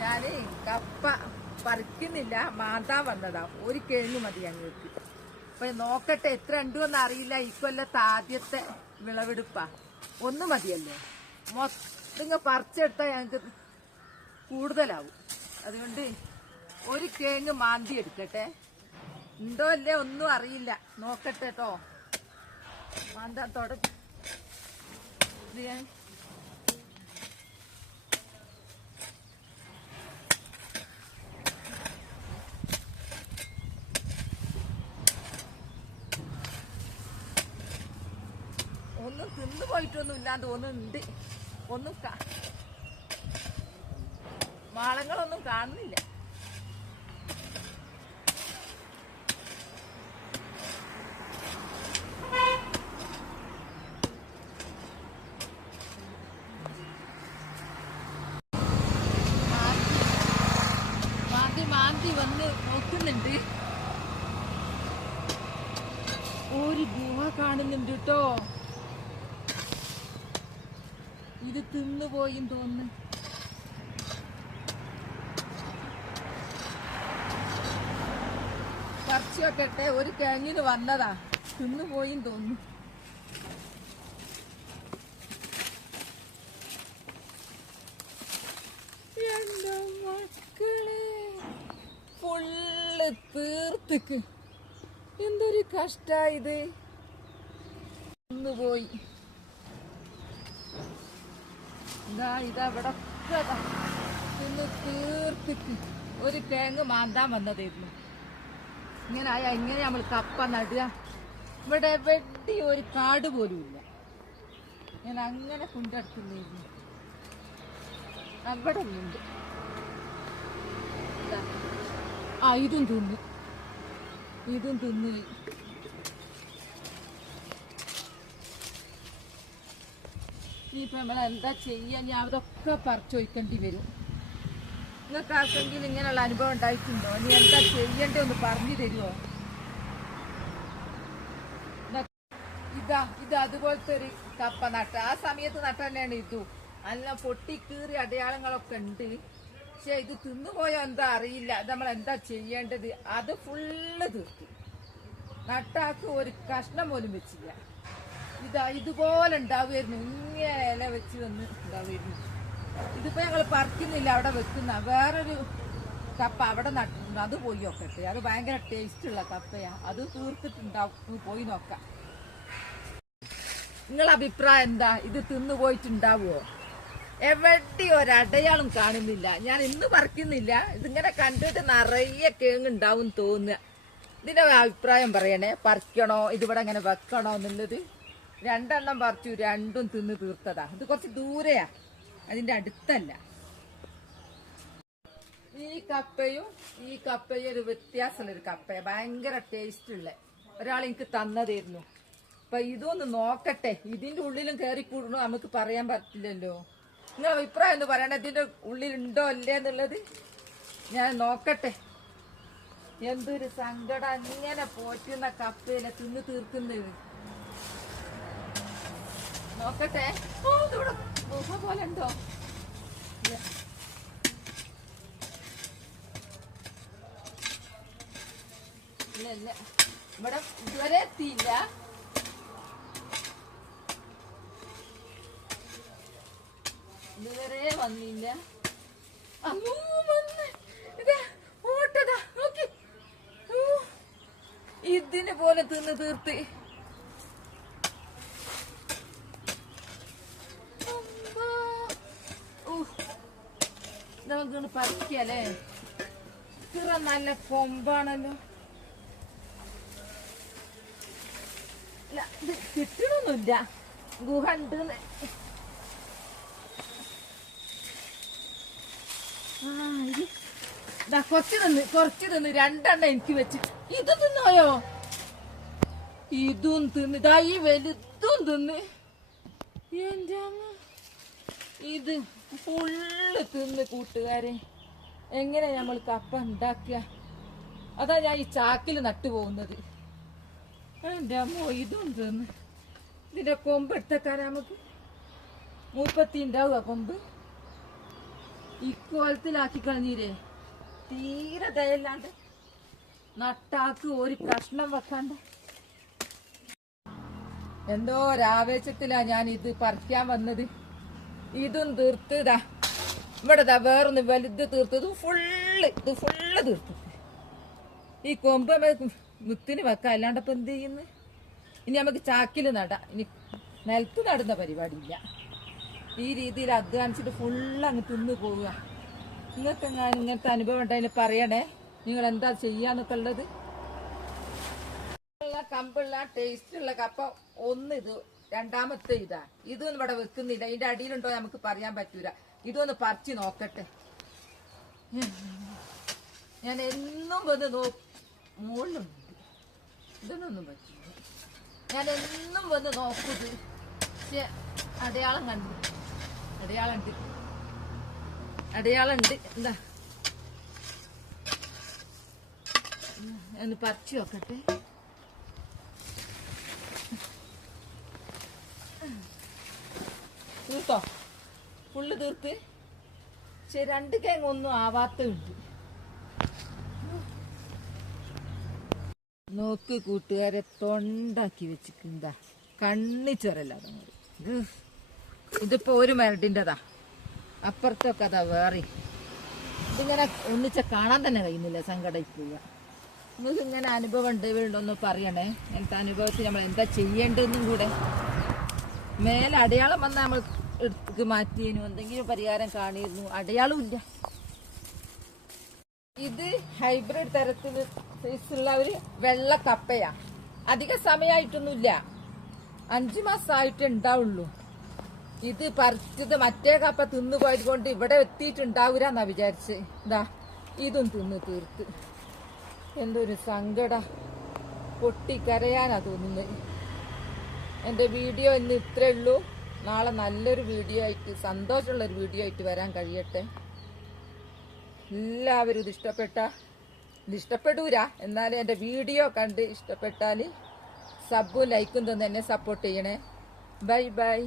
ഞാൻ കപ്പ പറിക്കുന്നില്ല. മാന്താൻ വന്നതാ. ഒരു കിഴങ്ങ് മതി ഞങ്ങൾക്ക് അപ്പൊ നോക്കട്ടെ എത്ര ഉണ്ടെന്ന് അറിയില്ല. ഇക്കൊല്ലത്തെ ആദ്യത്തെ വിളവെടുപ്പാ. ഒന്ന് മതിയല്ലോ. മൊത്തം പറിച്ചെടുത്താൽ ഞങ്ങൾക്ക് കൂടുതലാവും. അതുകൊണ്ട് ഒരു കിഴങ്ങ് മാന്തി എടുക്കട്ടെ. ഉണ്ടോ അല്ലേ ഒന്നും അറിയില്ല. നോക്കട്ടെ കേട്ടോ മാന്താൻ തുടങ്ങി ഇത് ഞാൻ ഒന്നും തിന്നു പോയിട്ടൊന്നും ഇല്ലാന്ന് തോന്നുന്നുണ്ട്. ഒന്നും മാളങ്ങളൊന്നും കാണുന്നില്ല. ഒരു ഗുഹ കാണുന്നുണ്ട് കേട്ടോ. ഇത് തിന്നുപോയും തോന്നുന്നു. വെക്കട്ടെ ഒരു കിഴങ്ങിന് വന്നതാ. തിന്നുപോയും തോന്നുന്നു. തീർത്തിക്ക്. എന്തൊരു കഷ്ടായത് പോയി. ഒരു കിഴങ്ങ് മാന്താൻ വന്നതായിരുന്നു. ഇങ്ങനെ ആയാ ഇങ്ങനെ നമ്മൾ കപ്പ നടുക. ഇവിടെ വെട്ടി ഒരു കാട് പോലും ഇല്ല. ഞാൻ അങ്ങനെ കൊണ്ടെടുക്കുന്നായിരുന്നു അവിടെ ഒന്നുണ്ട് ആ ഇതും തിന്നു. ഇതും തിന്നു. ഇനിയിപ്പോ നമ്മൾ എന്താ ചെയ്യാൻ ഞാൻ അതൊക്കെ പറിച്ചു വയ്ക്കേണ്ടി വരും. നിങ്ങൾക്ക് ആർക്കെങ്കിലും ഇങ്ങനെയുള്ള അനുഭവം ഉണ്ടായിട്ടുണ്ടോ? നീ എന്താ ചെയ്യണ്ടേ ഒന്ന് പറഞ്ഞു തരുമോ ഇതാ ഇത് അതുപോലത്തെ ഒരു കപ്പ നട്ട. ആ സമയത്ത് നട്ട തന്നെയാണ് ഇതു. നല്ല പൊട്ടി കീറി അടയാളങ്ങളൊക്കെ ഉണ്ട്. പക്ഷെ ഇത് തിന്നുപോയോ എന്താ അറിയില്ല. നമ്മൾ എന്താ ചെയ്യേണ്ടത്? അത് ഫുള്ള് തീർത്തു. നട്ടാക്ക് ഒരു കഷ്ണം പോലും വെച്ചില്ല. ഇതാ ഇതുപോലെ ഉണ്ടാവുമായിരുന്നു. ഇങ്ങനെ ഇല വെച്ച് തന്ന് ഉണ്ടാവുമായിരുന്നു. ഇതിപ്പോ ഞങ്ങൾ പറിക്കുന്നില്ല അവിടെ വെക്കുന്ന. വേറൊരു കപ്പ അവിടെ നട്ടിട്ടുണ്ട് അത് പോയി നോക്കട്ടെ. അത് ഭയങ്കര ടേസ്റ്റ് ഉള്ള കപ്പയാ. അത് തീർത്തിട്ടുണ്ടാവും. പോയി നോക്കാം. നിങ്ങളെ അഭിപ്രായം എന്താ? ഇത് തിന്നു പോയിട്ടുണ്ടാവുമോ എവിടെ ഒരടയാളും കാണുന്നില്ല. ഞാൻ ഇന്ന് പറിക്കുന്നില്ല. ഇതിങ്ങനെ കണ്ടിട്ട് നിറയെ കേങ്ങുണ്ടാവും തോന്നുക. ഇതിന്റെ അഭിപ്രായം പറയണേ. പറിക്കണോ? ഇതിവിടെ അങ്ങനെ വെക്കണോ എന്നുള്ളത്? രണ്ടെണ്ണം പറിച്ചു രണ്ടും തിന്ന് തീർത്തതാ. ഇത് കുറച്ച് ദൂരെയാ. അതിന്റെ അടുത്തല്ല. ഈ കപ്പയും ഈ കപ്പയും ഒരു വ്യത്യാസമുള്ള ഒരു കപ്പയ. ഭയങ്കര ടേസ്റ്റ് ഉള്ള. ഒരാൾ എനിക്ക് തന്നതായിരുന്നു. അപ്പൊ ഇതൊന്ന് നോക്കട്ടെ. ഇതിന്റെ ഉള്ളിലും കയറി കൂടണോ നമുക്ക് പറയാൻ പറ്റില്ലല്ലോ. നിങ്ങൾ അഭിപ്രായം ഒന്ന് പറയണേ. ഇതിന്റെ ഉള്ളിലുണ്ടോ അല്ലേ എന്നുള്ളത്? ഞാൻ നോക്കട്ടെ. എന്തൊരു സങ്കടം. അങ്ങനെ പോറ്റുന്ന കപ്പയിലെ തിന്ന് തീർക്കുന്നത്. നോക്കട്ടെ. ഓ ഇതിവിടെ ഗുഹ പോലെ ഉണ്ടോ? ഇല്ല. ഇല്ല ഇവിടെ ഇതുവരെ എത്തിയില്ല. ഇതുവരെ വന്നില്ല. അമ്മൂ വന്ന്. ഇതാ ഓട്ടതാ. നോക്കി. ഇതിനെ പോലെ തിന്ന് തീർത്ത് അമ്മാ. ഊ, നമുക്കൊന്ന് പറിക്കല്ലേ? ഇത്ര നല്ല കൊമ്പാണല്ലോ. ഇത് കിട്ടണമൊന്നുമില്ല ഗുഹ ഉണ്ട് കുറച്ച് തിന്ന് കുറച്ച് തിന്ന്. രണ്ടെണ്ണം എനിക്ക് വെച്ച്. ഇത് തിന്നോയോ? ഇതും തിന്ന്. ഇതായി വലുതും തിന്ന്. എന്റെ അമ്മ. ഇത് ഫുള്ള് തിന്ന് കൂട്ടുകാരെ. എങ്ങനെ നമ്മൾ കപ്പ ഉണ്ടാക്കുക? അതാ ഞാൻ ഈ ചാക്കിൽ നട്ടു പോകുന്നത്. എന്റെ അമ്മോ ഇതും തിന്ന് ഇതിന്റെ കൊമ്പ് എടുത്തേക്കാൻ നമുക്ക്? മൂപ്പത്തി ഉണ്ടാവുക കൊമ്പ്? ഇക്കോലത്തിലാക്കി കളഞ്ഞീരേ തീരെ ദയല്ലാണ്ട് നട്ടാക്ക് ഒരു പ്രശ്നം വെക്കാണ്ട്. എന്തോ ഒരാവേശത്തിലാ ഞാൻ ഇത് പറിക്കാൻ വന്നത്. ഇതും തീർത്തതാ. ഇവിടെ ദാ വേറൊന്ന് വലുത് തീർത്തത്. ഫുള്ള് ഇത് ഫുള്ള് തീർത്തു. ഈ കൊമ്പ് മുത്തിന് വെക്കാം. അല്ലാണ്ട് ഇപ്പൊ എന്ത് ചെയ്യുന്നു? ഇനി നമുക്ക് ചാക്കിൽ നടാം. ഇനി നിലത്ത് നടുന്ന പരിപാടിയില്ല. ഈ രീതിയിൽ അധ്വാനിച്ചിട്ട് ഫുള്ള് അങ്ങ് തിന്നു പോവുക. നിങ്ങൾക്ക് ഞാൻ ഇങ്ങനത്തെ അനുഭവം ഉണ്ടായാലും പറയണേ. നിങ്ങൾ എന്താ ചെയ്യാന്നൊക്കെ ഉള്ളത്? ഉള്ള കമ്പുള്ള ടേസ്റ്റ് ഉള്ള കപ്പ ഒന്ന് ഇത് രണ്ടാമത്തെ ഇതാ. ഇതൊന്നും ഇവിടെ വെക്കുന്നില്ല. ഇതിന്റെ അടിയിലുണ്ടോ നമുക്ക് പറയാൻ പറ്റൂല. ഇതൊന്ന് പറിച്ചു നോക്കട്ടെ. ഞാൻ എന്നും വന്ന് നോ മുകളിലുണ്ട്. ഇതിനൊന്നും പറ്റില്ല ഞാൻ എന്നും വന്ന് നോക്കുന്നത് പക്ഷെ അടയാളം കണ്ടു. അടയാളുണ്ട്. അടയാളുണ്ട്. എന്താ? ഒന്ന് പറിച്ചു നോക്കട്ടെ തീർത്തോ ഫുള്ള് തീർത്ത് പക്ഷെ രണ്ട് കേങ്ങൊന്നും ആവാത്തുണ്ട് നോക്ക് കൂട്ടുകാരെ തൊണ്ടാക്കി വെച്ചിട്ടുണ്ടാ. കണ്ണി ചെറല്ലാതെ ഇതിപ്പോ ഒരു മരടിന്റെതാ അപ്പുറത്തൊക്കെ അതാ വേറെ. ഇതിങ്ങനെ ഒന്നിച്ച കാണാൻ തന്നെ കഴിയുന്നില്ല സങ്കടം പോവുക നിങ്ങൾക്ക് ഇങ്ങനെ അനുഭവം ഉണ്ട്? വീണ്ടൊന്ന് പറയണേ. ഇങ്ങനത്തെ അനുഭവത്തിൽ നമ്മൾ എന്താ ചെയ്യേണ്ടതെന്നും കൂടെ. മേലെ അടയാളം വന്നാൽ നമ്മൾ എടുത്ത് മാറ്റിയനു. എന്തെങ്കിലും പരിഹാരം കാണിയിരുന്നു. അടയാളം ഇല്ല ഇത് ഹൈബ്രിഡ് തരത്തിൽ സൈസുള്ള ഒരു വെള്ള കപ്പയാ. അധിക സമയമായിട്ടൊന്നുമില്ല അഞ്ചു മാസമായിട്ട് ഉണ്ടാവുള്ളൂ. ഇത് പറിച്ചത് മറ്റേ കപ്പ തിന്നു പോയത് കൊണ്ട് ഇവിടെ എത്തിയിട്ടുണ്ടാവൂലെന്നാ വിചാരിച്ച്. ഇതാ ഇതും തിന്ന് തീർത്ത്. എന്തൊരു സങ്കട. പൊട്ടിക്കരയാനാ തോന്നുന്നത് എന്റെ വീഡിയോ ഇന്ന് ഇത്രേ ഉള്ളൂ. നാളെ നല്ലൊരു വീഡിയോ ആയിട്ട് സന്തോഷമുള്ളൊരു വീഡിയോ ആയിട്ട് വരാൻ കഴിയട്ടെ. എല്ലാവരും ഇത് ഇഷ്ടപ്പെട്ട? എന്നാലും എന്റെ വീഡിയോ കണ്ട് ഇഷ്ടപ്പെട്ടാൽ സബും ലൈക്കും തന്നെ സപ്പോർട്ട് ചെയ്യണേ. Bye bye.